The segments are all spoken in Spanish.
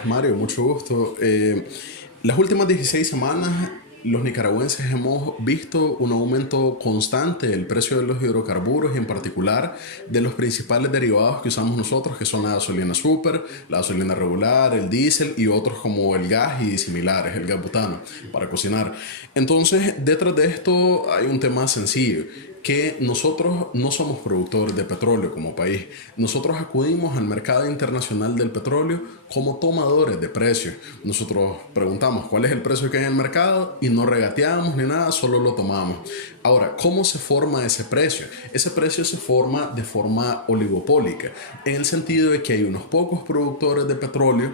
días, Mario, mucho gusto. Las últimas 16 semanas los nicaragüenses hemos visto un aumento constante del precio de los hidrocarburos y en particular de los principales derivados que usamos nosotros, que son la gasolina super, la gasolina regular, el diésel y otros como el gas y similares, el gas butano, para cocinar. Entonces, detrás de esto hay un tema sencillo, que nosotros no somos productores de petróleo como país. Nosotros acudimos al mercado internacional del petróleo como tomadores de precios. Nosotros preguntamos cuál es el precio que hay en el mercado y no regateamos ni nada, solo lo tomamos. Ahora, ¿cómo se forma ese precio? Ese precio se forma de forma oligopólica, en el sentido de que hay unos pocos productores de petróleo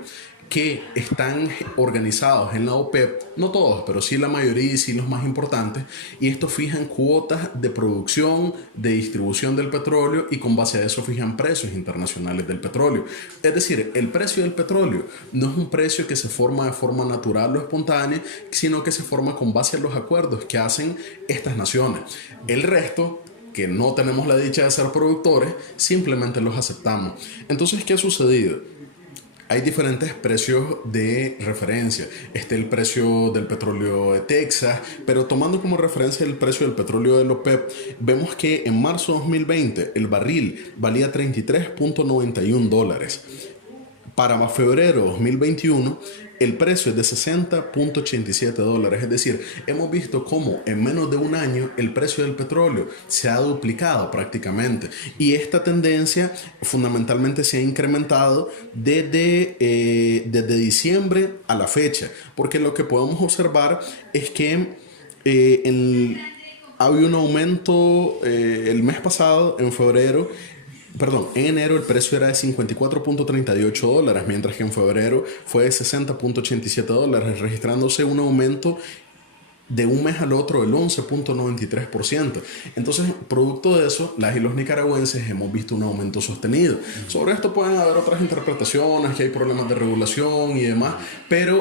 que están organizados en la OPEP, no todos, pero sí la mayoría y sí los más importantes, y estos fijan cuotas de producción, de distribución del petróleo y con base a eso fijan precios internacionales del petróleo. Es decir, el precio del petróleo no es un precio que se forma de forma natural o espontánea, sino que se forma con base a los acuerdos que hacen estas naciones. El resto, que no tenemos la dicha de ser productores, simplemente los aceptamos. Entonces, ¿qué ha sucedido? Hay diferentes precios de referencia. El precio del petróleo de Texas, pero tomando como referencia el precio del petróleo de la OPEP, vemos que en marzo de 2020 el barril valía $33.91. Para febrero de 2021 el precio es de $60.87. Es decir, hemos visto cómo en menos de un año el precio del petróleo se ha duplicado prácticamente. Y esta tendencia fundamentalmente se ha incrementado desde diciembre a la fecha. Porque lo que podemos observar es que había un aumento el mes pasado, en enero el precio era de $54.38, mientras que en febrero fue de $60.87, registrándose un aumento de un mes al otro del 11.93%. Entonces, producto de eso, las y los nicaragüenses hemos visto un aumento sostenido. Sobre esto pueden haber otras interpretaciones, que hay problemas de regulación y demás,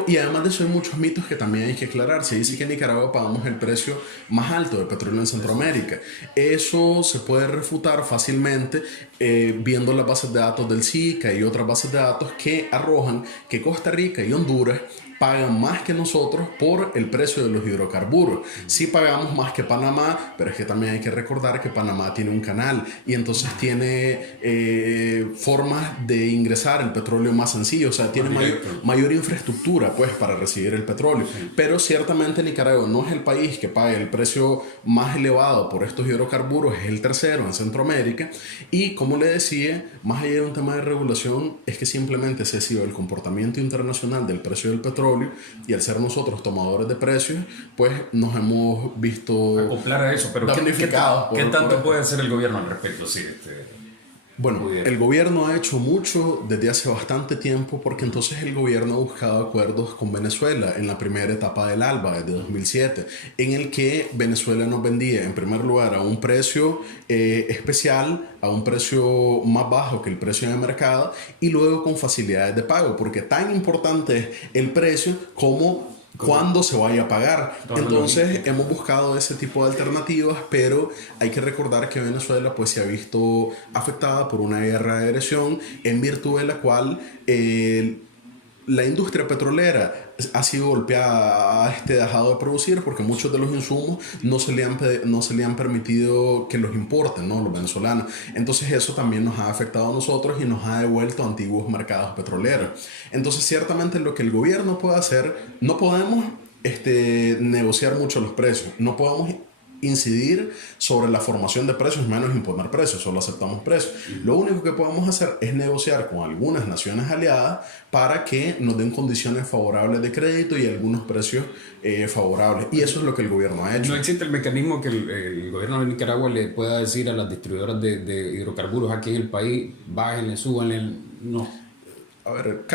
y además de eso hay muchos mitos que también hay que aclarar. Se dice que en Nicaragua pagamos el precio más alto de petróleo en Centroamérica. Eso se puede refutar fácilmente viendo las bases de datos del SICA y otras bases de datos que arrojan que Costa Rica y Honduras pagan más que nosotros por el precio de los hidrocarburos. Sí pagamos más que Panamá, pero es que también hay que recordar que Panamá tiene un canal y entonces tiene formas de ingresar el petróleo más sencillo, o sea, tiene mayor infraestructura pues para recibir el petróleo. Sí. Pero ciertamente Nicaragua no es el país que paga el precio más elevado por estos hidrocarburos, es el tercero en Centroamérica. Y como le decía, más allá de un tema de regulación, es que simplemente ese ha sido el comportamiento internacional del precio del petróleo, y al ser nosotros tomadores de precios, pues nos hemos visto acoplar a eso. Pero damnificados. ¿Qué tanto puede hacer el gobierno al respecto? Sí, Bueno, el gobierno ha hecho mucho desde hace bastante tiempo, porque entonces el gobierno ha buscado acuerdos con Venezuela en la primera etapa del ALBA, desde 2007, en el que Venezuela nos vendía en primer lugar a un precio especial, a un precio más bajo que el precio de mercado, y luego con facilidades de pago, porque tan importante es el precio como cuándo se vaya a pagar. Entonces hemos buscado ese tipo de alternativas, pero hay que recordar que Venezuela pues se ha visto afectada por una guerra de agresión, en virtud de la cual la industria petrolera ha sido golpeada, ha dejado de producir porque muchos de los insumos no se le han permitido que los importen, ¿no? Los venezolanos. Entonces eso también nos ha afectado a nosotros y nos ha devuelto a antiguos mercados petroleros. Entonces ciertamente lo que el gobierno puede hacer, no podemos negociar mucho los precios, no podemos incidir sobre la formación de precios, menos imponer precios, solo aceptamos precios. Lo único que podemos hacer es negociar con algunas naciones aliadas para que nos den condiciones favorables de crédito y algunos precios favorables, y eso es lo que el gobierno ha hecho. ¿No existe el mecanismo que el gobierno de Nicaragua le pueda decir a las distribuidoras de hidrocarburos aquí en el país, bájenle, súbanle? No. A ver,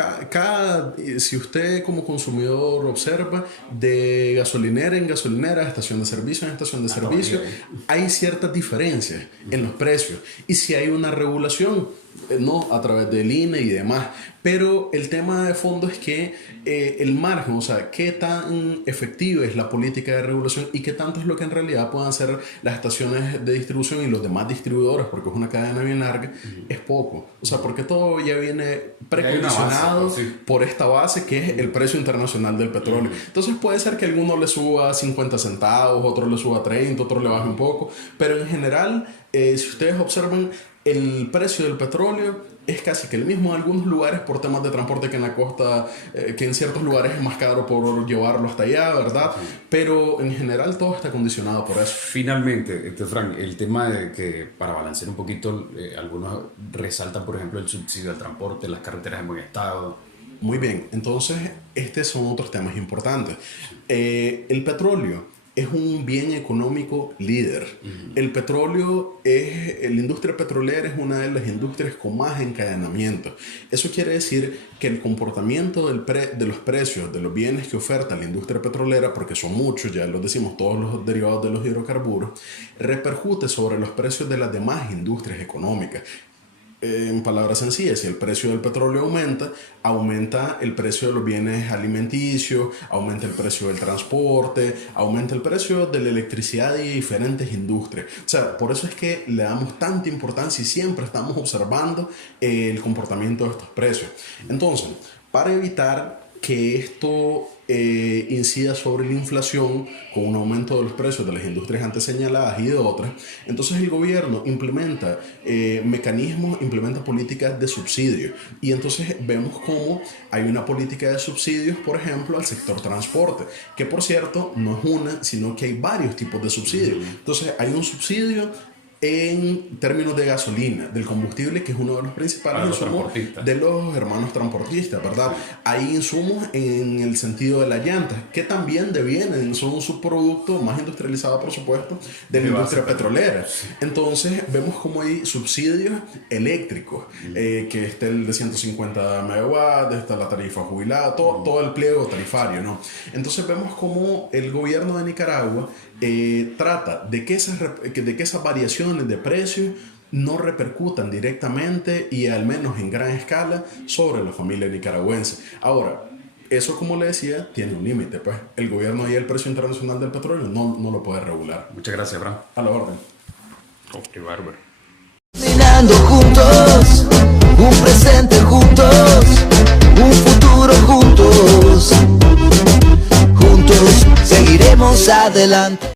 si usted como consumidor observa, de gasolinera en gasolinera, estación de servicio en estación de servicio, hay ciertas diferencias en los precios. Y si hay una regulación, ¿no? A través del INE y demás. Pero el tema de fondo es que el margen, o sea, qué tan efectiva es la política de regulación y qué tanto es lo que en realidad puedan hacer las estaciones de distribución y los demás distribuidores, porque es una cadena bien larga, es poco. O sea, porque todo ya viene precondicionado base, sí, por esta base que es el precio internacional del petróleo. Entonces puede ser que alguno le suba 50 centavos, otro le suba 30, otro le baje un poco, pero en general, si ustedes observan, el precio del petróleo es casi que el mismo en algunos lugares por temas de transporte que en la costa, que en ciertos lugares es más caro por llevarlo hasta allá, ¿verdad? Sí. Pero en general todo está condicionado por eso. Finalmente, Frank, el tema de que para balancear un poquito, algunos resaltan, por ejemplo, el subsidio al transporte, las carreteras en buen estado. Muy bien, entonces estos son otros temas importantes. El petróleo es un bien económico líder. El petróleo la industria petrolera es una de las industrias con más encadenamiento. Eso quiere decir que el comportamiento de los precios de los bienes que oferta la industria petrolera, porque son muchos, ya lo decimos, todos los derivados de los hidrocarburos, repercute sobre los precios de las demás industrias económicas. En palabras sencillas, si el precio del petróleo aumenta el precio de los bienes alimenticios, aumenta el precio del transporte, aumenta el precio de la electricidad y diferentes industrias. O sea, por eso es que le damos tanta importancia y siempre estamos observando el comportamiento de estos precios. Entonces, para evitar que esto incida sobre la inflación con un aumento de los precios de las industrias antes señaladas y de otras, entonces el gobierno implementa mecanismos, implementa políticas de subsidio y entonces vemos cómo hay una política de subsidios, por ejemplo, al sector transporte, que por cierto no es una, sino que hay varios tipos de subsidios. Entonces hay un subsidio en términos de gasolina, del combustible, que es uno de los principales insumos de los hermanos transportistas, ¿verdad? Sí. Hay insumos en el sentido de las llantas, que también devienen, son un subproducto más industrializado, por supuesto, de la industria petrolera. Sí. Entonces, vemos como hay subsidios eléctricos, que está el de 150 megawatts, está la tarifa jubilada, todo el pliego tarifario, ¿no? Entonces, vemos como el gobierno de Nicaragua trata de que esas variaciones de precios no repercutan directamente y al menos en gran escala sobre la familia nicaragüense. Ahora, eso, como le decía, tiene un límite, pues el gobierno y el precio internacional del petróleo no lo puede regular. Muchas gracias, Abraham. A la orden. Oh, qué bárbaro. Caminando juntos, un presente juntos, un futuro juntos, juntos seguiremos adelante.